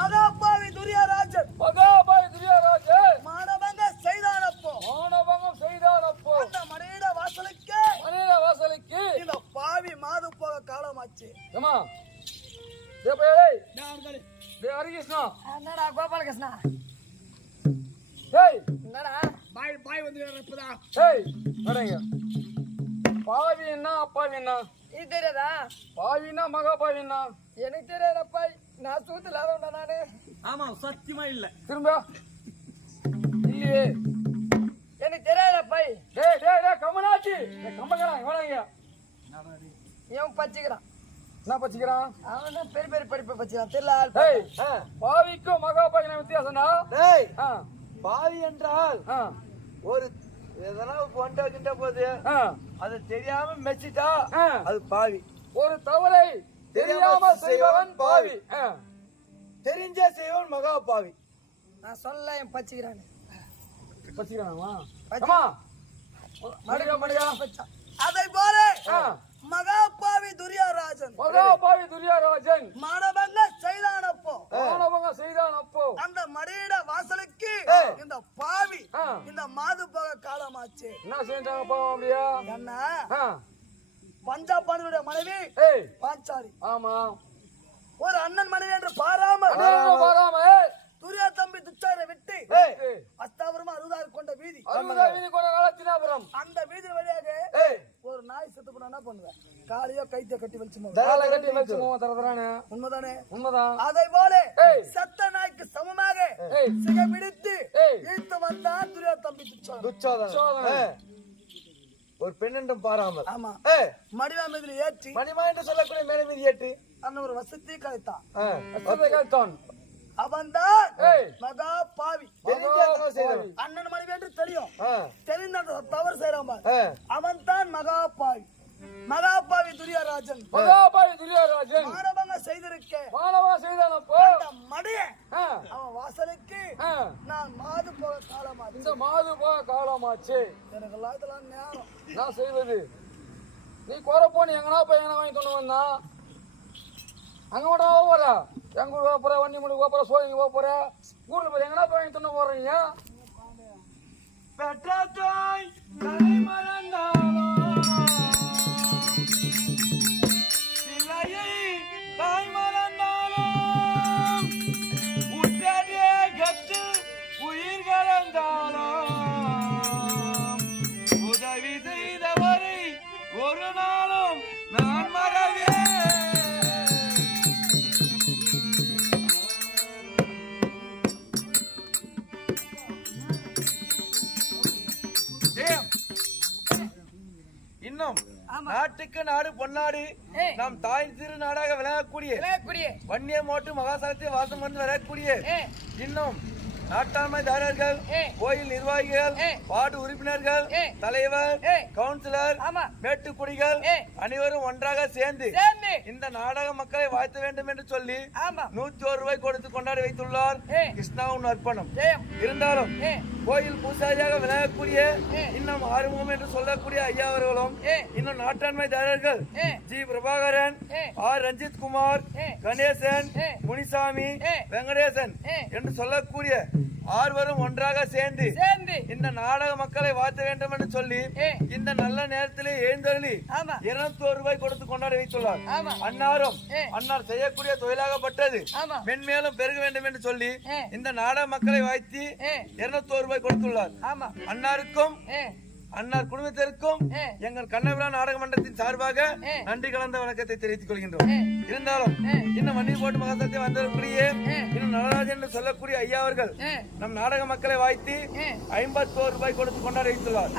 மகாபாவி துரியராஜன் மானபங்கம் செய்தானப்போ அந்த மனித வாசலுக்கு இந்த பாவி மாது போக காலமாச்சு. ஹரிகிருஷ்ணா என்னடா கோபாலகிருஷ்ணா என்னடா பாய் வந்து பாவி என்ன அப்பாவி என்ன இது தெரியாதா? பாவினா மகாபாவி என்ன எனக்கு தெரியாதப்பா. நான் சூத்துல நானு. ஆமா சத்தியமா இல்ல. திரும்ப இல்லையே எனக்கு தெரியாதப்பா. கமனாச்சி கம்பக்கிறான் இவனாங்க இவன் பச்சிக்கிறான். என்ன பச்சிக்கிறான்? அவன் தான் பெரிய பெரிய படிப்பை பச்சிக்கிறான். தெரியல பாவிக்கும் மகாபாவின வித்தியாசம்டா. பாவி என்றால் ஒரு எதனா கொண்ட கிட்ட போது அது தெரியாம மெச்சிட்டா அது பாவி. ஒரு தவறை தெரியாம செய்வன் பாவி, தெரிஞ்சே செய்வன் மகா பாவி. நான் சொல்ல என் பச்சிக்கிறான். அதை போல மகாபாவி துரியராஜன் மானபங்கம் செய்தானப்போ அந்த மடியிட வாசலுக்கு இந்த பாவி இந்த மாது போக காலமாச்சு. என்ன செஞ்சாங்க பாவம் அப்படியா? என்ன பஞ்சாபானுடைய மனைவி பாஞ்சாலி. ஆமா, ஒரு அண்ணன் மனைவி என்று பாராமல் துரியா தம்பி துச்சாரை விட்டு அஸ்தாபுரம் 60 கொண்ட வீதி அந்த வீதி வழியாக ஒரு நாய் செத்து போனா என்ன பண்ணுவேன்? காலையோ கைத்திய கட்டி வச்சு உண்மைதானே? உண்மைதான். அதை போல சத்த நாய்க்கு சமமாக சிகப்பிடித்து இழுத்து வந்தான் துரியா தம்பி துச்சாதன். ஒரு பெண் என்றும் பாராமல் ஆமா மடிவா மீதில் ஏற்றி மணிமா என்று சொல்லக்கூடிய மேல மீது ஏற்றி அந்த ஒரு வசதி கழித்தான். அவன்தான் மகா பாவி. அண்ணன் மனைவி என்று தெரியும், தெரிந்த தவறு செய்யறாம அவன் தான் மகா பாவி. மகாபாவி துரியராஜன் மானபங்கம் செய்திருக்க மடிய அவன் வாசலுக்கு நான் மாது போக காலமாச்சு. எனக்கு எல்லாம் இதெல்லாம் ஞானம். நான் செய்வது நீ கோரப்போனி எங்கன்னா போய் எங்கன்னா வாங்கி கொண்டு வந்தா அங்க மட்டும் போற எங்க ஊர் போற வண்டி முடிவு போற சோழங்க போற ஊர்ல போய் எங்கன்னா போய் வாங்கி கொண்டு போறீங்க. பெற்றாய் தலை மறந்தாலும் பிள்ளையை தாய் மறந்தாலும் உற்றே கத்து உயிர் கலந்தாலும் உதவி செய்தவரை ஒரு நாளும் நான் மறவே. இன்னும் நாட்டுக்கு நாடு பொன்னாடு நாம் தாய் திரு நாடாக விளங்கக்கூடிய வன்னிய மோட்டு மகாசலத்தை வாசம் வந்து வரக்கூடிய இன்னும் நாட்டாண்மைதாரர்கள், கோயில் நிர்வாகிகள், வார்டு உறுப்பினர்கள், தலைவர், கவுன்சிலர், மேட்டுக்குடிகள் அனைவரும் ஒன்றாக சேர்ந்து இந்த நாடக மக்களை வாழ்த்த வேண்டும் என்று சொல்லி 101 ரூபாய் கொடுத்து கொண்டாடி வைத்துள்ளார் கிருஷ்ணாவின் அர்ப்பணம். இருந்தாலும் கோயில் பூசாரியாக விளங்கக்கூடிய இன்னும் ஆறுமுகம் என்று சொல்லக்கூடிய ஐயா அவர்களும் இன்னும் நாட்டாண்மைதாரர்கள் ஜி பிரபாகரன், ஆர் ரஞ்சித் குமார், கணேசன், முனிசாமி, வெங்கடேசன் என்று சொல்லக்கூடிய 6 பேரும் ஒன்றாக சேர்ந்து இந்த நாடக மக்களை வாழ்த்த வேண்டும் என்று சொல்லி இந்த நல்ல நேரத்திலே எழுந்தருளி 201 ரூபாய் கொடுத்து கொண்டாடி வைத்துள்ளார். அன்னார் செய்யக்கூடிய தொழிலாகப்பட்டது மென்மேலும் பெருக வேண்டும் என்று சொல்லி இந்த நாடக மக்களை வாழ்த்தி 201 ரூபாய் கொடுத்துள்ளார். அன்னாருக்கும் அன்னார் குடும்பத்திற்கும் எங்கள் கண்ணபிரா நாடக மன்றத்தின் சார்பாக நன்றி கலந்த வணக்கத்தை தெரிவித்துக் கொள்கின்றோம். இருந்தாலும் இன்னும் வண்டி போட்டு மகாசத்தை வந்திருக்கூடிய இன்னும் நடராஜன் என்று சொல்லக்கூடிய ஐயா அவர்கள் நம் நாடக மக்களை வாழ்த்தி 51 ரூபாய் கொடுத்து கொண்டாடி வைத்துள்ளார்.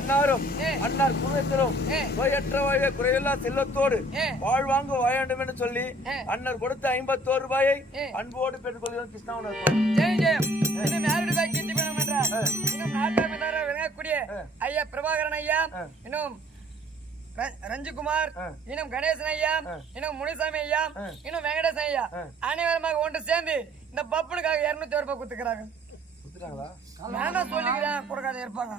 அன்னாரும் அன்னார் குடும்பத்திலும் நோயற்ற வாழ்வை குறைவில்லா செல்வத்தோடு வாழ்வாங்க வாழ வேண்டும் என்று சொல்லி அன்னார் கொடுத்த 51 ரூபாயை அன்போடு பெற்றுக் கொள்கிறோம். கிருஷ்ணாவன் ஐயா பிரபாகரன் ஐயா, இன்னும் ரஞ்சிகுமார், இன்னும் கணேசன் ஐயா, இன்னும் முனிசாமி ஐயா, இன்னும் வெங்கடேசன் ஐயா அனைவருமாக ஒன்று சேர்ந்து இந்த பப்பனுக்காக 201 ரூபாய் கொடுத்துக்கிறாங்க. நான் சொல்லிக்கிறேன் கொடுக்காத இருப்பாங்க.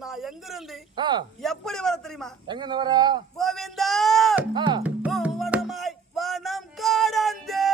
நான் எங்க இருந்து ஆ, எப்படி வர தெரியுமா? எங்க இருந்து வர? கோவிந்தா ஆ, வனமாய் வனம் கடந்தே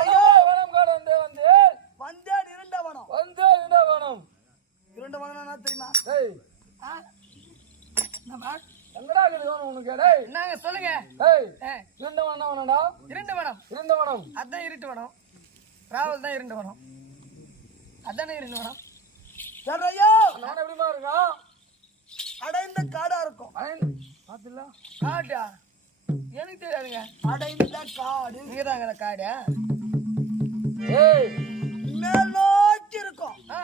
ஐயோ, வனம் கடந்து வந்தேன் இருண்ட வனம். இந்த வனம். இருண்ட வனம் என்ன தெரியுமா? ஏய், ஆ? என்னம்மா? எங்கடா இருக்குது வனம் உனக்கு? டேய், என்னங்க சொல்லுங்க. ஏய், ஏ, இருண்ட வனம் என்ன வனம்டா? இருண்டு வனம். இருண்ட வனம். அதான் இருட்டு வனம். ராவல் தான் இருண்டு வனம். அதானே இருண்டு வனம். சொல்றையோ அந்த வனம் எப்படிமா இருக்கும்? அடைந்த காடா இருக்கும். பாத்துல காடா? எனக்கு தெரியாதுங்க. அடைந்த காடு நீங்க தாங்க காடா? ஏய், மேல் நோக்கி இருக்கும். ஆ,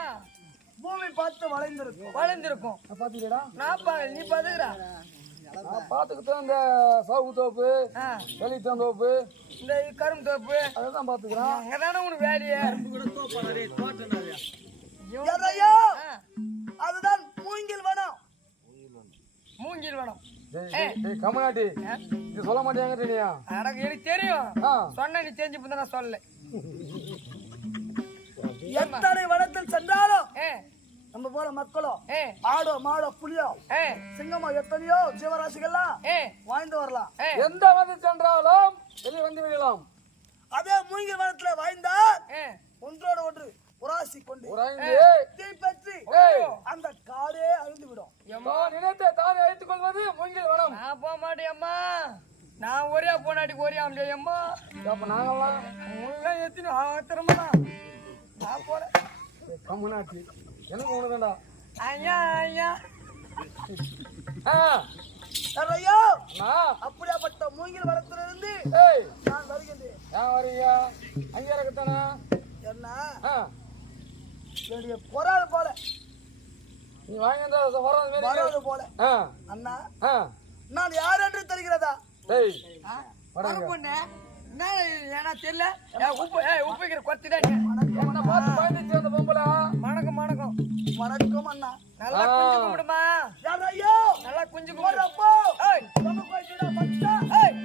பூமி பார்த்து வளைந்திருக்கும். வளைஞ்சிருக்கும். பாத்தீங்களா? நீ பாத்துக்கிறா. நான் பாத்துக்கிட்டு இந்த சவுக்கு தோப்பு, ஆ, வெளித்தான் தோப்பு, இந்த கரும்பு தோப்பு அதான் பாத்துக்கிறேன். அங்கதானே உனக்கு வேலையே. சொல்றையோ ஆ, அதுதான் மூங்கில் வனம். மூங்கில் வனம். கமநாட்டி ஆ, இது சொல்ல மாட்டேங்க நீயா? எனக்கு தெரியும். ஆ, சொன்ன நீ தெரிஞ்சு போது நான் சொல்லல. எத்தனை வனத்தில் சென்றாலும் ஏ, நம்ம போற மக்களோ ஏ, ஆடோ மாடோ புலியோ ஏ, சிங்கமோ எத்தனையோ ஜீவராசிகள்லாம் ஏ, வாழ்ந்து வரலாம். ஏ, எந்த வந்து சென்றாலும் வெளியே வந்து விடலாம். அதே மூங்கில் வனத்துல வாழ்ந்தால் ஏ, ஒன்றோட ஒன்று உராசி கொண்டு உறைந்து தீப்பற்றி ஏய், அந்த காடே அழிந்து விடும். தான் நினைத்த தானே அழைத்துக் கொள்வது மூங்கில் வனம். நான் போக மாட்டேம்மா. நான் ஒரே பொண்டாட்டிக்கு ஒரே ஆம்பளையம்மா. அப்ப நாங்கெல்லாம் உள்ள எத்தினி ஆத்திரமா நான் போறேன். கமநாட்டி எனக்கு ஒண்ணுதான்டா. ஐயா ஐயா. ஐயோ நான் அப்படியாப்பட்ட மூங்கில் வனத்திலிருந்து ஏய், நான் வருகின்றேன். ஏன் வரீங்க? அங்கே இருக்கத்தானே? என்ன ஆ, என்னுடைய குரல் போல நீ வாங்கி வராது மாரி வராது போல ஆ, அண்ணா ஆ, நான் யார் என்று தெரிகிறதா? ஏய், ஆ, வராங்க. வர பொண்ணு. என்ன ஏன்னா தெரியல. உப்பு வைக்கிற கொத்திடா. என்ன பார்த்து பயந்துச்சு அந்த பொம்பளை? வணக்கம் வணக்கம். வணக்கம் அண்ணா. நல்லா குஞ்சு கும்பிடுமா. யார் ஐயோ நல்லா குஞ்சு கும்பிடு. போறப்போ ஏய், நம்ம போயிட்டுடா மச்சா. ஏய்,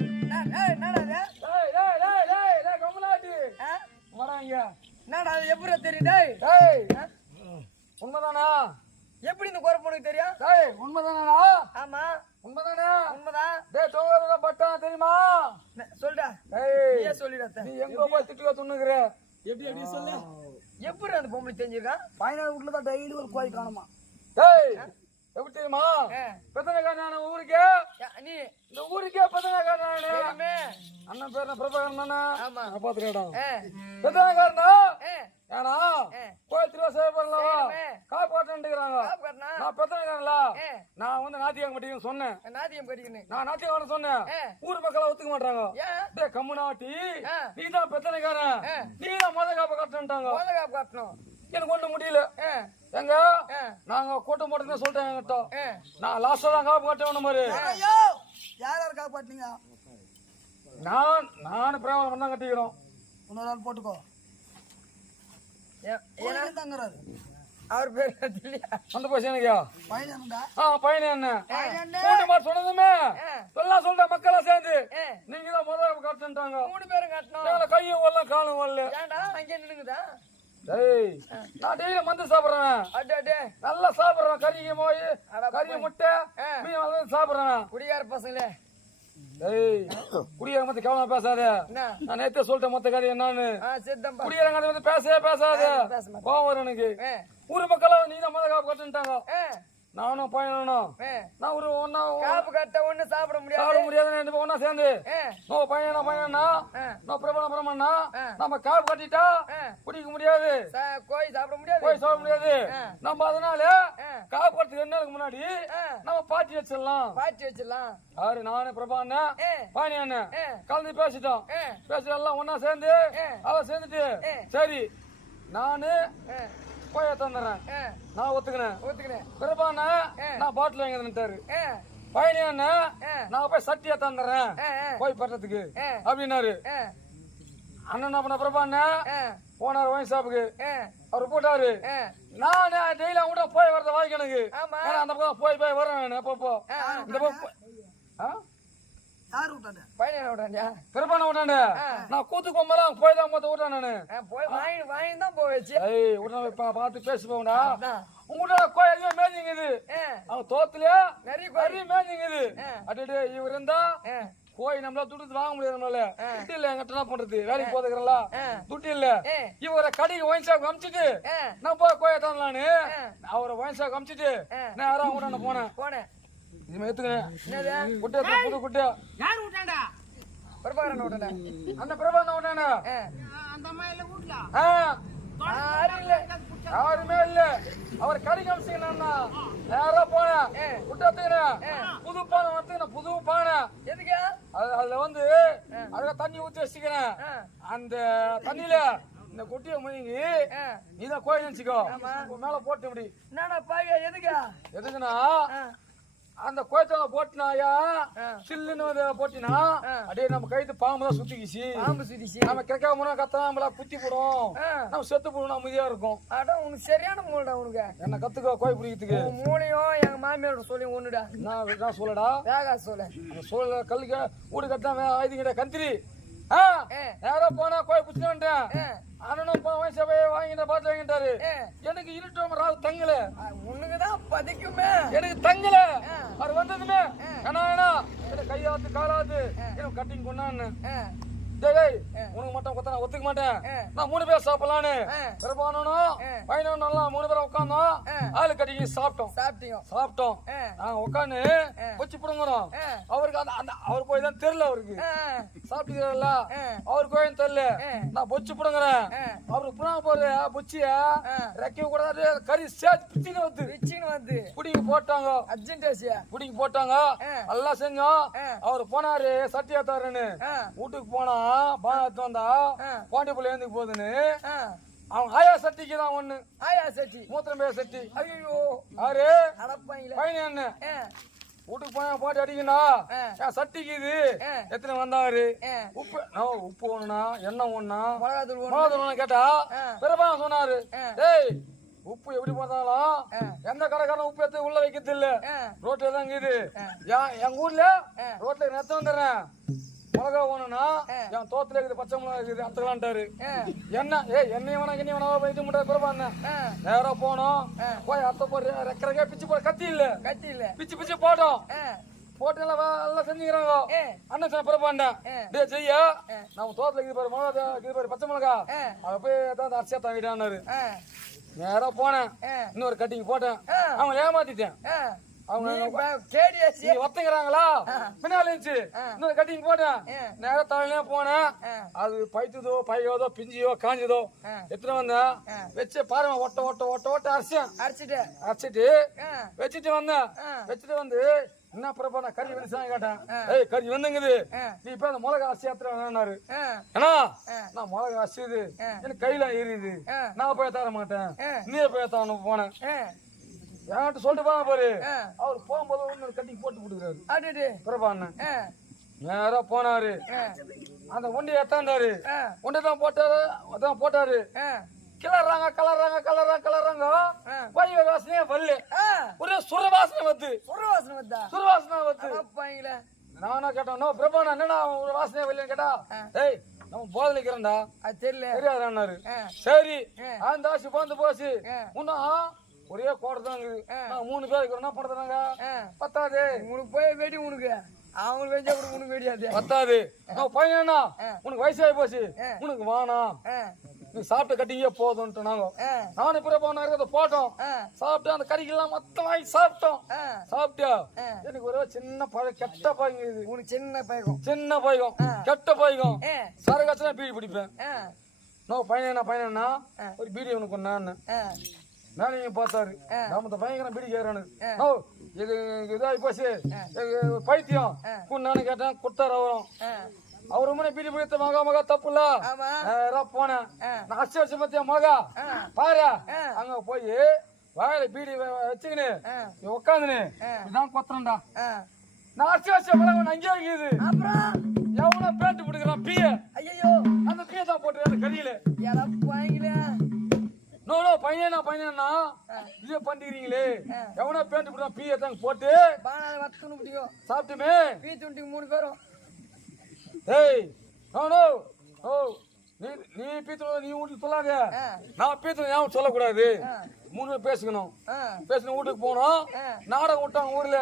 என்னடா அது? டேய், டேய், டேய், டேய், டேய், கமலாட்டி ஆ? வராங்க. என்னடா அது எப்படி தெரியும்? டேய், டேய், ஆ? உண்மைதானா? எப்படி இந்த குறை பொண்ணுக்கு தெரியும்? டேய், உண்மைதானா? ஆமா, உண்மைதானே? உண்மைதான். டேய், தோகல பட்டான் தெரியுமா? சொல்டா. டேய், நீயே சொல்லிடாத. நீ எங்க போய் திட்டுக்க துண்ணுகிற? எப்படி அந்த பொம்பளை தெரிஞ்சிருக்கான்? பயனாளர் வீட்டுல தான் டெய்லி ஒரு கோழி காணுமா. டேய், எப்படி தெரியுமா? ஆ. பெத்தனக்காரன் ஊருக்கே, நீ இந்த ஊருக்கே பெத்தனக்காரன். தெரியுமே. அண்ணன் பேர் பிரபாகரன் தானே? ஆமா. பாத்துக்கடா. ஆ, பெத்தனக்காரனா? ஆ, ஏனா ஆ. கோயில் திருவா சேவை பண்ணலாம் செய்யணுமே. காப்பாற்றுறாங்க. காப்பாத்துனா. நான் பெத்தனக்காரன்ல ஆ. நான் வந்து நாத்தியம் பட்டியும் சொன்னேன். நாதியம் படிக்கணும். நான் நாத்தியம் சொன்னேன். ஆ. ஊர் மக்கள் ஒத்துக்க மாட்டாங்க. ஏன்? டேய் கம்முனாட்டி, ஆ. நீ தான் பெத்தனக்காரன், ஆ. நீ தான் மத காப்ப கட்டுன்ட்டாங்க. பாதுகாப்பு காட்டணும். எனக்கு ஒண்ணு முடியல. ஆ, எங்க ஆ, நாங்க கூட்டம் போட்டுன்னு சொல்லிட்டேன் என்கிட்ட. ஆ. நான் லாஸ்டா தான் காப்பு கட்டணும் மாதிரி. ஐயோ யார் யார் காப்பாட்டீங்க? நான் பிரேமம் தான் கட்டிக்கிறோம். இன்னொரு ஆள் போட்டுக்கோ. ஏன்னா தங்குறாரு அவர் பேர் தெரியல. அந்த பைசா எனக்கா? பயனண்டா பையன் என்ன பயனண்டா கூட்டம் போட்டு சொன்னதுமே ஆ. எல்லாம் சொல்லிட்டேன் மக்களா சேர்ந்து ஆ, நீங்க தான் முதல்ல கட்டுன்ட்டாங்க. 3 பேரும் கட்டணும். கையும் வரல காலும் வரல. ஏன்டா அங்கே நின்னுக்குதா? டேய், நான் டெய்லி மந்து சாப்பிடுறேன். அடே நல்லா சாப்பிடுறேன். கறிக்கு மோய், அட கறி போய். முட்டை, ஆ. மீன் வந்து சாப்பிடுறேன். குடியார பசங்களே. டேய், குடியார மத்த கவனம் பேசாத. என்ன? நான் நேத்தே சொல்லிட்டேன் மொத்த கறி என்னன்னு. சித்தம்பா. குடியாரங்க வந்து பேசவே பேசாத. பேச மாட்டேன். கோவம் வரும் எனக்கு. ஆ, ஊர் மக்களா நீ தான் முதல்ல காப்பு கட்டுன்ட்டாங்க. ஆ. நானும் பையனும் நான் ஒரு ஒன்னா காப்பு கட்ட ஒண்ணு சாப்பிட முடியாது சாப்பிட முடியாது ரெண்டு பேரும் ஒன்னா சேர்ந்து ஆ, நோ பையனா ஆ. நோ பிரபலம்னா ஆ. நம்ம காப்பு கட்டிட்டா ஆ. குடிக்க முடியாது கோழி சாப்பிட முடியாது போய் சாப்பிட முடியாது ஆ. நம்ம அதனால ஆ. காப்பு கட்டுறதுக்கு 2 நாளுக்கு முன்னாடி ஆ. நம்ம பாட்டி வச்சிடலாம் பாய்ச்சி வச்சிடலாம் யாரு நானு பிரபா அண்ணன் ஆ, பாணி அண்ணன் ஆ. கலந்து பேசிட்டோம் ஆ, பேசி எல்லாம் ஒன்னா சேர்ந்து ஆ. அவ சேர்ந்துட்டு ஆ. சரி நானு ஆ, போய் தந்துடுறேன் ஆ, நான் ஒத்துக்கினேன் ஊத்துக்கிறேன் பிரபா அண்ணன் ஆ. நான் பாட்டில் வாங்கி தந்துட்டாரு ஆ, பழனி அண்ணன் ஆ. நான் போய் சட்டியா தந்துடுறேன் ஆ, ஆ. போய் பட்டத்துக்கு ஆ. அப்படின்னாரு ஆ, அண்ணன் என்ன பண்ண பிரபா அண்ணன் ஆ, போனாரு ஒயின் ஷாப்புக்கு ஆ, அவர் போட்டாரு ஆ. நானே டெய்லி அவங்க கூட போய் வரத வாங்கி எனக்கு ஆமா. ஏன்னா அந்த பக்கம் போய் வரேன் நான் அப்பப்போ ஆ, ஆ. இந்த பக்கம் ஆ யார் விட்டாங்க பையன் என்ன விடுறான்டா? பிரபான விட்டானே ஆ. நான் கூத்து கொம்பெல்லாம் போய் தான் மொத்த விட்டான் நானு போய் வாங்கி தான் போய் வச்சு ஏய் உடனே பார்த்து பேசி போங்கடா அதான். உங்கள்கிட்ட கோயில் எல்லாம் மேஞ்சிங்குது ஆ, அவன் தோத்துலயே நிறைய கோழி. நிறைய மேஞ்சிங்குது ஆ. அடே இவர் இருந்தா ஆ, கோயில் நம்மளால துட்டு வாங்க முடியாது நம்மளால ஆ. துட்டு இல்ல எங்கிட்ட என்ன பண்றது வேலைக்கு போதுக்கிறல ஆ. துட்டு இல்ல ஆ. இவரை கடைக்கு ஒயின் ஷாப் அமிச்சிட்டு ஆ, நான் போய் கோயில் தரலான்னு ஆ. அவரை ஒயின் ஷாப் அமிச்சிட்டு ஆ. நான் யாரும் கூட போனேன் போனேன். இது எடுத்துக்கிறேன் என்னது? குட்டை புது குட்டை யார் விட்டாண்டா பிரபாகரன் விடுறா. அந்த பிரபா என்ன விட்டானே ஆ, அந்த அம்மா எல்லாம் வீட்ல ஆ, யாரும் இல்ல. யாருமே இல்ல அவர் கடைக்கு அமிச்சிங்கன்னா நேரா போனேன் ஆ. குட்டை எடுத்துக்கிறேன் புது பானை வந்து புது பானை எதுக்கு? அதுல வந்து அதுல தண்ணி ஊத்தி வச்சுக்கிறேன் ஆ, அந்த தண்ணியில இந்த குட்டியை முழுங்கி ஆ. நீதான் கோயில் நினைச்சுக்கோ ஆமா. மேல போட்டு இப்படி என்னடா பாக்க எதுக்கு? எதுக்குன்னா ஆ, அந்த கோயத்தவங்க போட்டுனாயா ஆ. சில்லுன்னு வந்து போட்டினா ஆ. அப்படியே நம்ம கைத்து பாம்பு தான் சுத்திக்கிச்சு பாம்பு சுத்திச்சு. நம்ம கேட்க முன்னா கத்தா நம்மள குத்தி போடும் ஆ. நம்ம செத்து போடும் அமைதியா இருக்கும் அட உனக்கு சரியான மூளைடா உனக்கு. என்ன கத்துக்கோ கோய் பிடிக்கிறதுக்கு உன் மூளையும் எங்க மாமியாரோட சொல்லி ஒண்ணுடா. நான் சொல்லடா வேகா சொல்ல. அந்த சோழ கல்லுக்கு வீடு கட்டாம ஆயுதுங்கிட்ட கந்திரி ஆ ஆ. நேரா போனா கோய் பிடிச்சிட்டு வந்துட்டேன் ஆ, அண்ணனும் வயசாவே வாங்கிட்ட பாட்டு வாங்கிட்டாரு ஆ. எனக்கு இருட்டும் ராவு தங்கல உனக்குதான் பதிக்குமே. எனக்கு தங்கல ஆ. அவர் வந்ததுமே என்ன கையாத்து காலாத்து எனக்கு கட்டிங் கொண்டான்னு ஆ, டேய் உனக்கு மட்டும் கொத்த நான் ஒத்துக்க மாட்டேன் நான் 3 பேர் சாப்பிடலான்னு ஆ. பெரும்பாலும் பையனும் நல்லா 3 பேர் உட்காந்தோம் ஆ. ஆளு கட்டிக்கு சாப்பிட்டோம் சாப்பிட்டீங்க. ஆ. நாங்க உட்காந்து வச்சு பிடுங்குறோம் ஆ. அவருக்கு அந்த அவர் போய் தான் தெரியல அவருக்கு ஆ, சாப்பிட்டுக்கிறல்ல ஆ. அவருக்கு கோயில் தெரியல ஆ. நான் பொச்சு பிடுங்குறேன் ஆ. அவருக்கு புறாம போற பொச்சிய ஆ. ரெக்க கூடாது கறி சேர்த்து பிச்சுன்னு வந்து பிச்சின்னு வந்து புடிங்க போட்டாங்க அர்ஜென்டாசியா. புடிங்க போட்டாங்க ஆ. எல்லாம் செஞ்சோம் ஆ. அவர் போனாரு சட்டி ஏத்தாருன்னு ஆ, வீட்டுக்கு போனா பாத்து வந்தா ஆ. பாண்டிப்புல ஏந்து போகுதுன்னு ஆ. அவன் ஆயா சட்டிக்கு தான் ஒண்ணு ஆயா சட்டி. மூத்திரம் பேர் சட்டி ஐயோ யாரு அடப்பாங்களே. பையன் என்ன ஆ, வீட்டுக்கு போனா போட்டு அடிக்கணா ஆ. என் சட்டிக்கு இது ஆ. எத்தனை வந்தாரு ஆ. உப்பு உப்பு ஒண்ணுனா எண்ணெய் ஒண்ணா மிளகாத்தூள் ஒண்ணு. மோதிரம் கேட்டா ஆ. பிறப்பா சொன்னாரு ஆ. டேய் உப்பு எப்படி பார்த்தாலும் ஆ. எந்த கடைக்காரன் உப்பு எடுத்து உள்ள வைக்கிறது இல்ல ஆ. ரோட்ல தான் இருக்குது ஆ. எங்க ஊர்ல ஆ. ரோட்ல நிறுத்த வந்துடுறேன் மிளகா வேணும்னா ஆ. என் தோத்துல இருக்குது பச்சை மிளகா இருக்குது அத்துக்கலான்ட்டாரு ஆ, என்ன எண்ணெய் வேணா கிண்ணி வேணா போயிட்டு முடியாது பிறப்பாங்க ஆ. நேரா போனோம் ஆ. போய் அத்தை போட்டு ரெக்கரைக்கா பிச்சு போட கத்தி இல்ல கத்தி இல்ல. பிச்சு பிச்சு போட்டோம் ஆ, போட்டு எல்லாம் செஞ்சுக்கிறாங்க ஆ. அண்ணன் சொன்ன பிறப்பாண்டேன் ஆ. டே செய்ய ஆ. நம்ம தோட்டத்துல இருக்குது பாரு மிளகா இருக்குது பாரு பச்சை மிளகா ஆ. அவ போய் தான் அரிசியா தங்கிட்டான்னாரு ஆ, நேரா போனேன் ஆ. இன்னொரு கட்டிங் போட்டேன் ஆ. அவங்க ஏமாத்திட்டேன் ஆ. அவங்க நீ கேடியாசி. நீ ஒத்துங்கிறாங்களா பின்னால இருந்துச்சு ஆ. இன்னொரு கட்டிங் போட்டேன் ஆ. நேரா தலையிலே போனேன் ஆ. அது பைத்துதோ பையோதோ பிஞ்சியோ காஞ்சதோ ஆ. எத்தனை வந்தேன் ஆ. வச்சு பாருங்க ஒட்ட ஒட்ட ஒட்ட ஒட்ட அரிசியம் அரைச்சிட்டு. அரைச்சிட்டு ஆ, வச்சுட்டு வந்தேன் ஆ. வச்சுட்டு வந்து என்ன பிரபா நான் கறி வந்து கேட்டேன் ஆ. ஏய் கறி வந்துங்குது ஆ. நீ இப்ப அந்த மிளகா அரிசி ஏத்துற வேணாரு ஆ, ஏன்னா ஆ. நான் மிளகா அரிசிது ஆ. எனக்கு கையில எரியுது ஆ. நான் போய் தர மாட்டேன் ஆ. நீ போய் தரணும் போனேன் ஆ. என்கிட்ட சொல்லிட்டு போனா பாரு ஆ. அவர் போகும்போது ஒண்ணு கட்டி போட்டு கொடுக்குறாரு அடடே. பிரபா அண்ணன் ஆ, நேரா போனாரு ஆ. அந்த ஒண்டியை எத்தாண்டாரு ஆ, ஒண்டி தான் போட்டாரு அதான் போட்டாரு ஆ. கலர்றாங்க ஆ. பைய வாசனையே வரல ஆ, ஒரே சுர வாசனை வந்து சுரவாசனை வந்தா. சுரவாசனை வந்து அடப்பாங்களே. நானா கேட்டேன் நோ பிரபானா என்னடா ஒரு வாசனை வரலன்னு கேட்டா ஏய் நம்ம போதை நிக்கிறோம்டா அது தெரியல. தெரியாதான்னாரு ஆ. சரி ஆ. அந்த ஆசை போந்து போச்சு ஆ. இன்னும் ஒரே கோடை தான் இருக்குது ஆ. நான் 3 பேர் இருக்கிறோம் என்ன பண்றதுனாங்க ஆ. பத்தாது உனக்கு போய் வெடி உனக்கு அவங்களுக்கு வெஞ்சா கூட உனக்கு வெடியாது. பத்தாது நான் பையனா ஆ. உனக்கு வயசாகி போச்சு ஆ. உனக்கு வானா ஆ, நீ சாப்பிட்ட கட்டியே போதும்ட்டு நானும் பிற போன போட்டோம் சாப்பிட்டு அந்த கறிக்கெல்லாம் மொத்தம் வாங்கி சாப்பிட்டோம். சாப்பிட்டியா எனக்கு ஒரே சின்ன பழம் கெட்ட பழம் இது. உனக்கு சின்ன பைகம் கெட்ட பைகம் சரகாச்சுனா பீடி பிடிப்பேன். பையனா ஒரு பீடி உனக்கு ஒண்ணு மேலே பார்த்தாரு நம்ம பயங்கரம் பீடி கேறானு இது இதாகி போச்சு பைத்தியம் நானு கேட்டேன் கொடுத்தாரு அவரு முன்னே பீடி பிடித்த மகா தப்புல போனேன் நான் அச்சு வச்ச பத்தியா மகா பாரு அங்க போய் வாயில பீடி வச்சுக்கினு உட்காந்துன்னு இதான் கொத்துறேன்டா. நான் அச்சு வச்ச பழம் அங்கே இருக்குது. எவனோ பேண்ட் பிடிக்கிறான் பீய. ஐயோ அந்த பீய தான் போட்டு அந்த கறியில பையனா இதே பண்ணிக்கிறீங்களே எவனோ பேண்ட் பிடிக்கிறான் பீய தான் போட்டு சாப்பிட்டுமே பீ துண்டிக்கு 3 பேரும். ஏய் நீ பீத்தணும் நீ வீட்டுக்கு சொல்லாத. நான் பீத்தணும் ஏன் சொல்லக்கூடாது. 3 பேர் பேசிக்கணும். பேசணும் வீட்டுக்கு போனோம். நாடகம் விட்டாங்க ஊர்ல.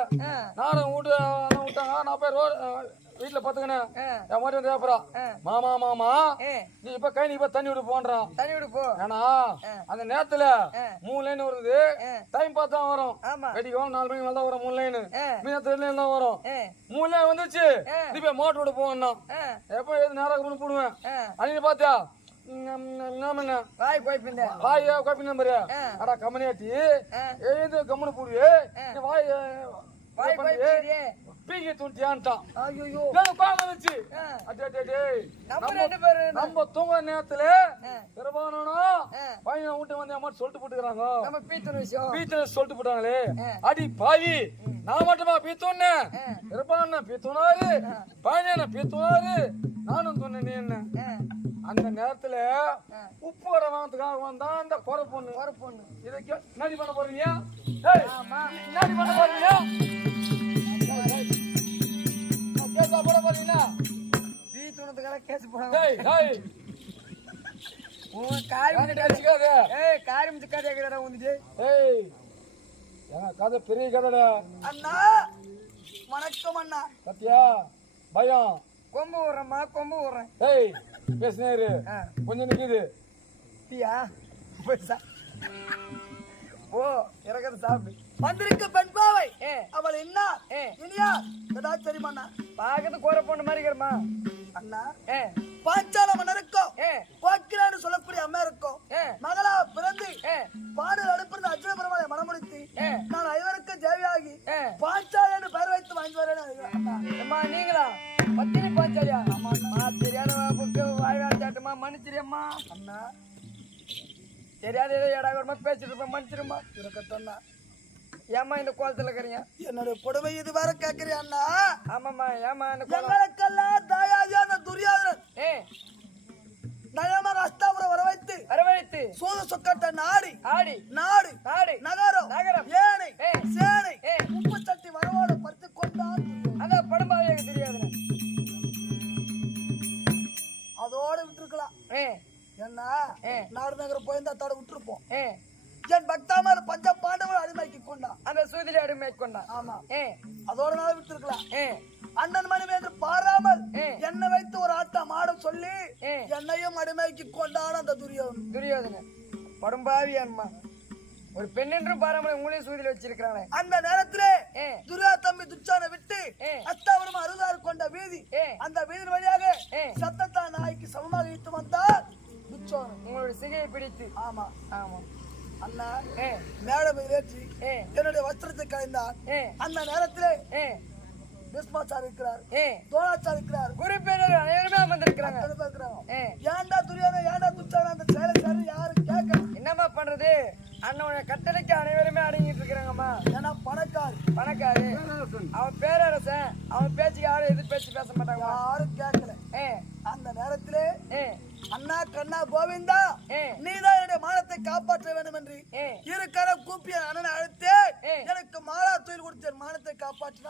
நாடகம் விட்டாங்க. நான் போய் வீட்டுல பாத்துக்கினேன். என் மாதிரி வந்து கேப்பறா மாமா நீ இப்ப கை நீ இப்ப தண்ணி விட்டு போன்றான். தண்ணி விட்டு போ. ஏன்னா அந்த நேரத்துல 3 லைன் வருது. டைம் பார்த்தா வரும். வெடிக்கும் 4 மணிக்கு மேல வரும் 3 லைன். மீனத்துல லைன் தான் வரும். 3 லைன் வந்துச்சு. இப்ப மோட்டர் விட்டு போகணும். எப்ப எது நேரம் கொண்டு போடுவேன். அன்னைக்கு பாத்தியா வாய் கோய்ப்பிந்த வாய் கோய்ப்பிந்த பாரு. அடா கம்மனியாட்டி எழுந்து கம்மனு போடுவே வாய் வாய் கோய்ப்பிந்தே பீகி துண்டியான்ட்டான். ஐயோ வந்துச்சு. நம்ம தூங்க நேரத்துல பையன் வீட்டு வந்து அம்மா சொல்லிட்டு போட்டுக்கிறாங்க. பீத்தன சொல்லிட்டு போட்டாங்களே அடி பாவி நான் மட்டுமா பீத்தோன்னு பீத்தோனாரு பையன பீத்தோனாரு நானும் சொன்னேன். நீ என்ன அந்த நேரத்துல உப்பு வர வாங்கறதுக்காக வந்தா அந்த குறை பொண்ணு இதுக்கு என்னடி பண்ண போறீங்க? என்னடி பண்ண போறீங்க? கேஸா போட போறீங்களா? பீ துணத்துக்காக கேஸ் போட. கதை பெரிய கதைடா அண்ணா. வணக்கம் அண்ணா. சத்தியா பயம் கொம்பு விடுறேம்மா கொம்பு விடுறேன். ஏய் பேசினேரு கொஞ்சம் நிக்குது. பியா ஓ இறக்கது சாப்பிடு. வந்திருக்க பெண் பாவை அவள் என்ன இனியா ஏதாவது தெரியுமா அண்ணா? பாக்கத்து கோர பொண்ணு மாதிரி இருக்கிறமா அண்ணா. பாஞ்சால மன்னருக்கும் போக்கிரான்னு சொல்லக்கூடிய அம்மா இருக்கும் மகளா பிறந்து பாடல் அடுப்பிருந்து அர்ஜுன பெருமாளை மனமுடித்து நான் ஐவருக்கும் தேவையாகி பாஞ்சால என்று பெயர் வைத்து வாங்கி வரேன். நீங்களா பத்தினி பாஞ்சாலியா? தெரியாத வாய்வாள் சாட்டுமா மன்னிச்சிரியம்மா. அண்ணா தெரியாத ஏதோ ஏடாகமா பேசிட்டு இருப்பேன் மன்னிச்சிருமா. இருக்கட்டா ஏமா இந்த கோலத்துல இருக்கிறீங்க? என்னுடைய புடவை இது வேற கேக்குறியா அண்ணா? ஆமாம்மா ஏமா எங்களுக்கெல்லாம் தாயாதி அந்த துரியோதனன் நயமாக அஸ்தாபுரம் வரவைத்து சூது சொக்கட்ட நாடு நகரம் ஏனை சேனை உப்பு சட்டி வரவோடு பறித்து கொண்டான். அந்த படம்பாவே எனக்கு தெரியாது. அதோட விட்டுருக்கலாம். என்ன நாடு நகரம் போயிருந்தா அதோட விட்டுருப்போம். என் பக்தாமர் பஞ்ச பாண்டவர் அடிமைக்கு கொண்டான். அந்த சூதிலே அடிமை கொண்டான். ஆமா அதோட நாள் விட்டுருக்கலாம். அண்ணன் மனைவி என்று பாராமல் என்னை வைத்து ஒரு ஆட்டம் ஆட சொல்லி என்னையும் அடிமைக்கு கொண்டான் அந்த துரியோதனன். படும்பாவி அம்மா ஒரு பெண் என்றும் பாராமல் உங்களையும் சூதில வச்சிருக்காங்க. அந்த நேரத்திலே துரியா தம்பி துச்சானை விட்டு அஸ்தாபுரம் 66 கொண்ட வீதி அந்த வீதி வழியாக சத்தத்தா நாய்க்கு சமமாக இட்டு வந்தார் துச்சோனன். உங்களுடைய சிகையை பிடித்து. ஆமா ஆமா அண்ணா மேடம் ஏற்றி என்னுடைய வஸ்திரத்தை கலைந்தார். அந்த நேரத்திலே பீஷ்மாச்சார் இருக்கிறார், துரோணாச்சார் இருக்கிறார், குரு பேரர் அனைவருமே வந்திருக்கிறாங்க. ஏன்டா துரியோதனன் ஏன்டா துச்சானன் அந்த செயலை சார் யாரும் கேட்கணும். என்னம்மா பண்றது? அண்ணனோட கட்டளைக்கு அனைவருமே அடங்கிட்டு இருக்கிறாங்கம்மா. ஏன்னா பணக்காரு அவன் பேரரசன். அவன் பேச்சுக்கு யாரும் எதிர் பேச்சு பேச மாட்டாங்க. யாரும் கேட்கல. அந்த நேரத்திலே அண்ணா கண்ணா கோவிந்தா நீதான் என்னுடைய மானத்தை காப்பாற்ற வேண்டும் என்று இருக்கிற கூப்பிய அண்ணனை அழைத்து எனக்கு மாலா தொழில் கொடுத்த மானத்தை காப்பாற்றினார்.